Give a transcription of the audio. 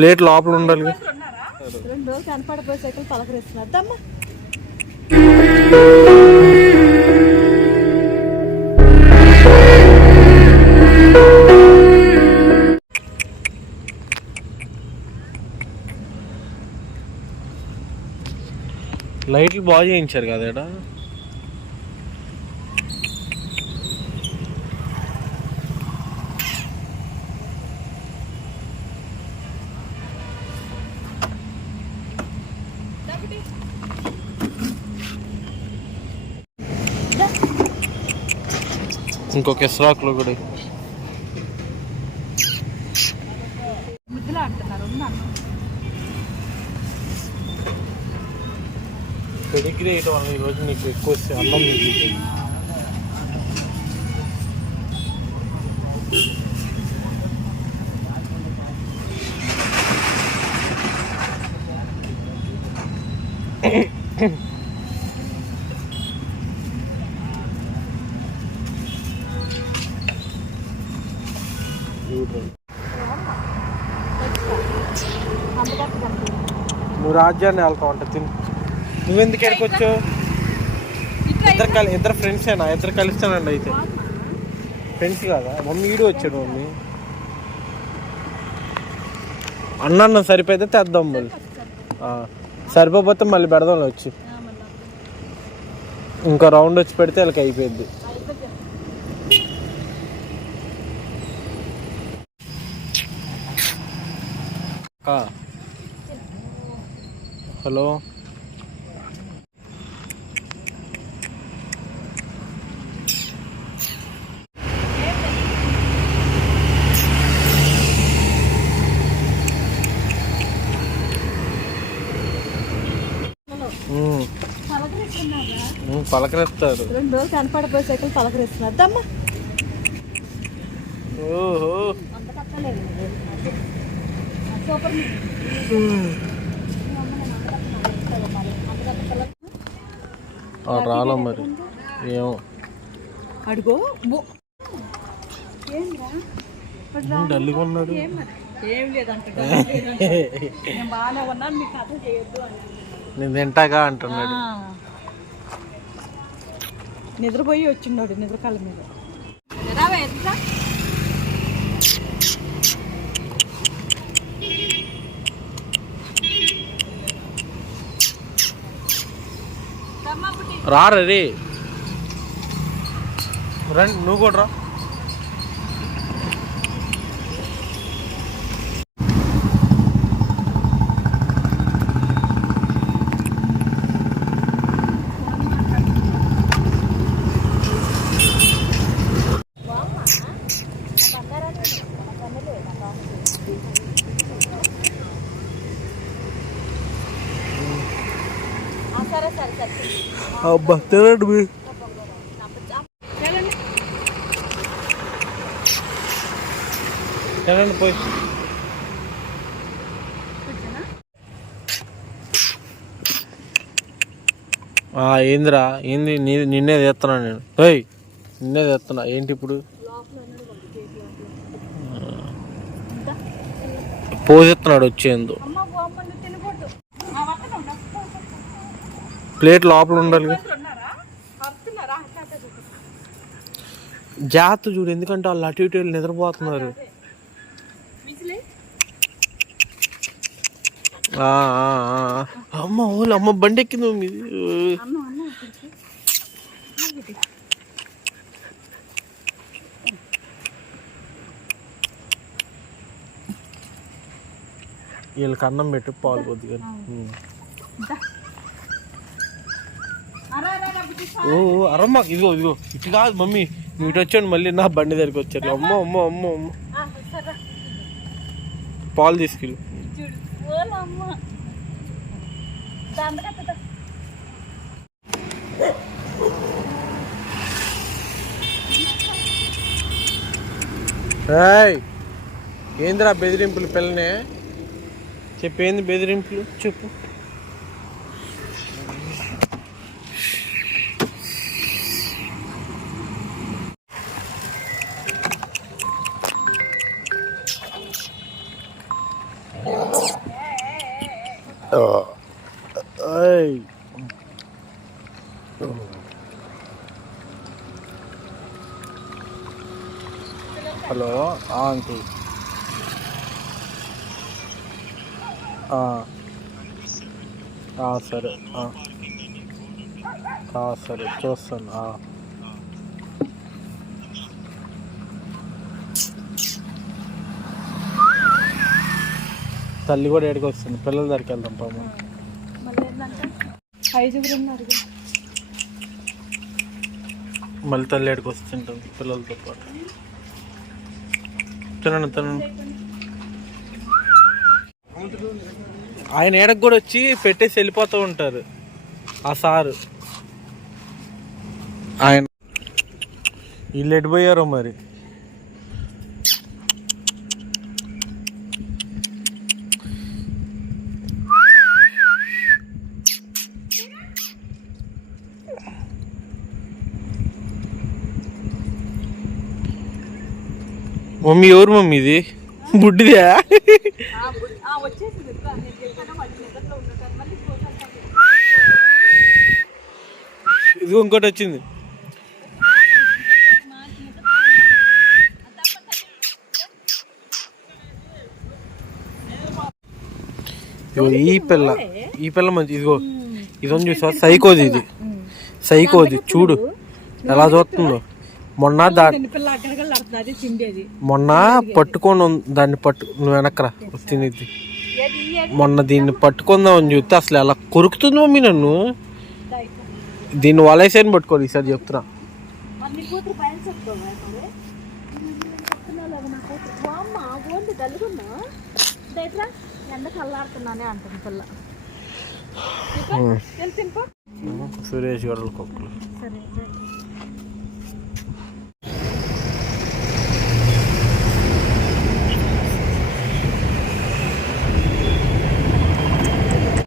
Plate లోపల ఉండాలి రెండు రోజులు కనపడపోయే సైకిల్ లైట్లు బాగా చేయించారు కదా ఈడ ఇంకొక ఇస్రాకులు కూడా. పెడిగ్రీ వేయడం వల్ల ఈరోజు నీకు ఎక్కువ వస్తే అన్నం మిగులుతుంది నువ్వు రాజ్యాన్ని వెళ్తావు అంట తిని. నువ్వెందుకు ఎక్కడికి వచ్చావు? ఇద్దరు కలి ఇద్దరు ఫ్రెండ్స్ ఏనా? ఇద్దరు కలుస్తానండి అయితే. ఫ్రెండ్స్ కాదా? మమ్మీ ఈడు వచ్చాడు మమ్మీ. అన్న అన్న సరిపోతే తెద్దాం మళ్ళీ. సరిపోతే మళ్ళీ పెడదాం వచ్చి. ఇంకో రౌండ్ వచ్చి పెడితే వాళ్ళకి అయిపోయింది హలో. పలకరిస్తారు. రెండు రోజులు కనపడపోయే సైకిల్ పలకరిస్తున్నారు. దమ్మా ఓహో. రాలా మరి. ఏమో. అడుగో ఉన్నాడు? ఏం లేదంట నేను బాగానే ఉన్నాను మీకు కథ చేయొద్దు అని. నేను తింటాగా అంటున్నాడు. నిద్రపోయి వచ్చిండోడు నిద్రకాల మీద. రారే రండి నువ్వు కూడా రా. అబ్బా తినండి మీరు తినండి పోయి ఆ, ఏందిరా? ఏంది? నీ నిన్నే తెస్తున్నా నేను. ఏయ్ నిన్నే తెస్తున్నా ఏంటి ఇప్పుడు? పోసెత్తున్నాడు వచ్చేందు. ప్లేట్ లోపల ఉండాలి. జాగ్రత్త చూడు ఎందుకంటే వాళ్ళు అటు ఇటు వెళ్ళి నిద్రపోతున్నారు. అమ్మ ఓళ్ళు అమ్మ బండి ఎక్కింది మీది. వీళ్ళకి అన్నం పెట్టు పాలు కొద్దిగా. ఓ అరమ్మ ఇదిగో ఇదిగో. ఇటు కాదు మమ్మీ. నువ్వు ఇటు వచ్చాను మళ్ళీ నా బండి దగ్గరికి వచ్చారు. అమ్మ అమ్మ అమ్మ అమ్మ. పాలు తీసుకెళ్ళి. ఏంద్రా ఏందిరా బెదిరింపులు పిల్లనే? చెప్పేంది బెదిరింపులు? చెప్పు. హలో ఆ, అంకుల్. ఆ. సరే సరే చూస్తాను తల్లి కూడా ఏడికి వస్తుంది. పిల్లల దగ్గరికి వెళ్దాం పాము మళ్ళీ ఏంటంటే ఐదుగురు ఉన్నారు కదా. మళ్ళీ తల్లి ఏడికి వస్తుంటుంది పిల్లలతో పాటు. తినండి తినండి. ఆయన ఏడకు కూడా వచ్చి పెట్టేసి వెళ్ళిపోతూ ఉంటారు. ఆ సారు. ఆయన వీళ్ళు ఎడిపోయారో మరి? మమ్మీ ఎవరు మమ్మీ ఇది? బుడ్డిదే. ఇది ఇంకోటి వచ్చింది. ఈ పిల్ల ఈ పిల్ల మంచి ఇదిగో ఇది ఉంది చూసా సైకోది ఇది. సైకోది చూడు. ఎలా చూస్తుందో. మొన్న మొన్న పట్టుకొని దాన్ని పట్టు నువ్వు వెనక్కరా తినేది. మొన్న దీన్ని పట్టుకుందామని చూస్తే అసలు ఎలా కొరుకుతుంది మమ్మీ నన్ను. దీన్ని వలేసేని పట్టుకోవాలి ఈసారి చెప్తున్నా. సురేష్ గడల కుక్కలు సరే.